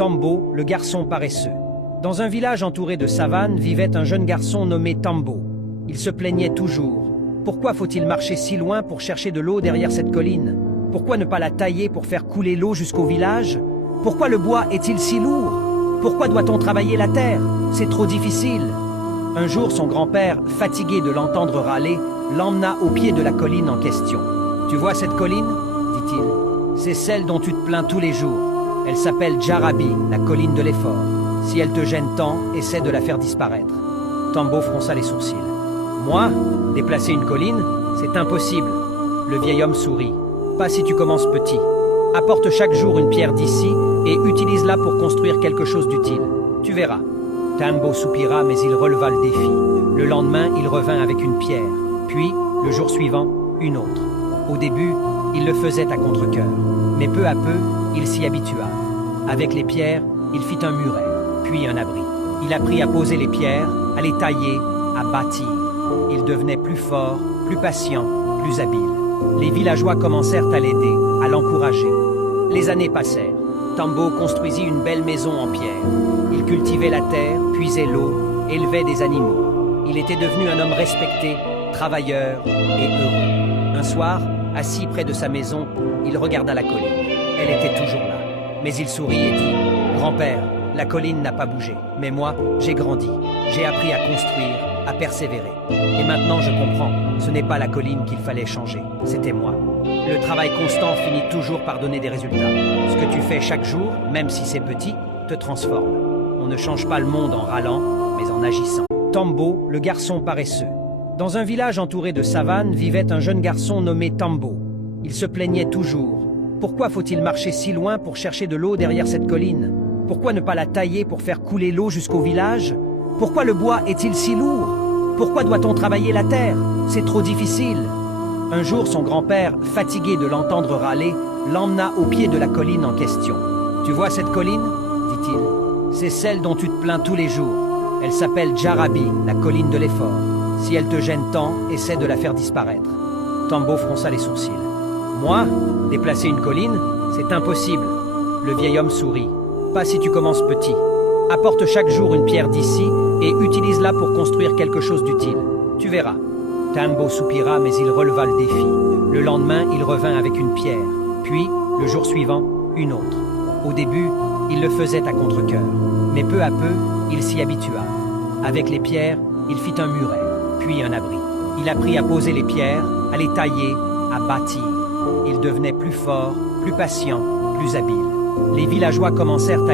Tambo, le garçon paresseux. Dans un village entouré de savanes vivait un jeune garçon nommé Tambo. Il se plaignait toujours. Pourquoi faut-il marcher si loin pour chercher de l'eau derrière cette colline? Pourquoi ne pas la tailler pour faire couler l'eau jusqu'au village? Pourquoi le bois est-il si lourd? Pourquoi doit-on travailler la terre? C'est trop difficile. Un jour, son grand-père, fatigué de l'entendre râler, l'emmena au pied de la colline en question. « Tu vois cette colline ?» dit-il. « C'est celle dont tu te plains tous les jours. Elle s'appelle Jarabi, la colline de l'effort. Si elle te gêne tant, essaie de la faire disparaître. » Tambo fronça les sourcils. « Moi, déplacer une colline, c'est impossible. » Le vieil homme sourit. « Pas si tu commences petit. Apporte chaque jour une pierre d'ici et utilise-la pour construire quelque chose d'utile. Tu verras. » Tambo soupira, mais il releva le défi. Le lendemain, il revint avec une pierre. Puis, le jour suivant, une autre. Au début, il le faisait à contre-cœur. Mais peu à peu, il s'y habitua. Avec les pierres, il fit un muret, puis un abri. Il apprit à poser les pierres, à les tailler, à bâtir. Il devenait plus fort, plus patient, plus habile. Les villageois commencèrent à l'aider, à l'encourager. Les années passèrent. Tambo construisit une belle maison en pierre. Il cultivait la terre, puisait l'eau, élevait des animaux. Il était devenu un homme respecté, travailleur et heureux. Un soir, assis près de sa maison, il regarda la colline. Elle était toujours là. Mais il sourit et dit « Grand-père, la colline n'a pas bougé. Mais moi, j'ai grandi. J'ai appris à construire, à persévérer. Et maintenant, je comprends. Ce n'est pas la colline qu'il fallait changer. C'était moi. Le travail constant finit toujours par donner des résultats. Ce que tu fais chaque jour, même si c'est petit, te transforme. On ne change pas le monde en râlant, mais en agissant. » Tambo, le garçon paresseux. Dans un village entouré de savanes vivait un jeune garçon nommé Tambo. Il se plaignait toujours. Pourquoi faut-il marcher si loin pour chercher de l'eau derrière cette colline? Pourquoi ne pas la tailler pour faire couler l'eau jusqu'au village? Pourquoi le bois est-il si lourd? Pourquoi doit-on travailler la terre? C'est trop difficile. Un jour, son grand-père, fatigué de l'entendre râler, l'emmena au pied de la colline en question. « Tu vois cette colline ?» dit-il. « C'est celle dont tu te plains tous les jours. Elle s'appelle Jarabi, la colline de l'effort. Si elle te gêne tant, essaie de la faire disparaître. » Tambo fronça les sourcils. « Moi, déplacer une colline, c'est impossible. » Le vieil homme sourit. « Pas si tu commences petit. Apporte chaque jour une pierre d'ici et utilise-la pour construire quelque chose d'utile. Tu verras. » Tambo soupira, mais il releva le défi. Le lendemain, il revint avec une pierre. Puis, le jour suivant, une autre. Au début, il le faisait à contre-cœur. Mais peu à peu, il s'y habitua. Avec les pierres, il fit un muret, puis un abri. Il apprit à poser les pierres, à les tailler, à bâtir. Il devenait plus fort, plus patient, plus habile. Les villageois commencèrent à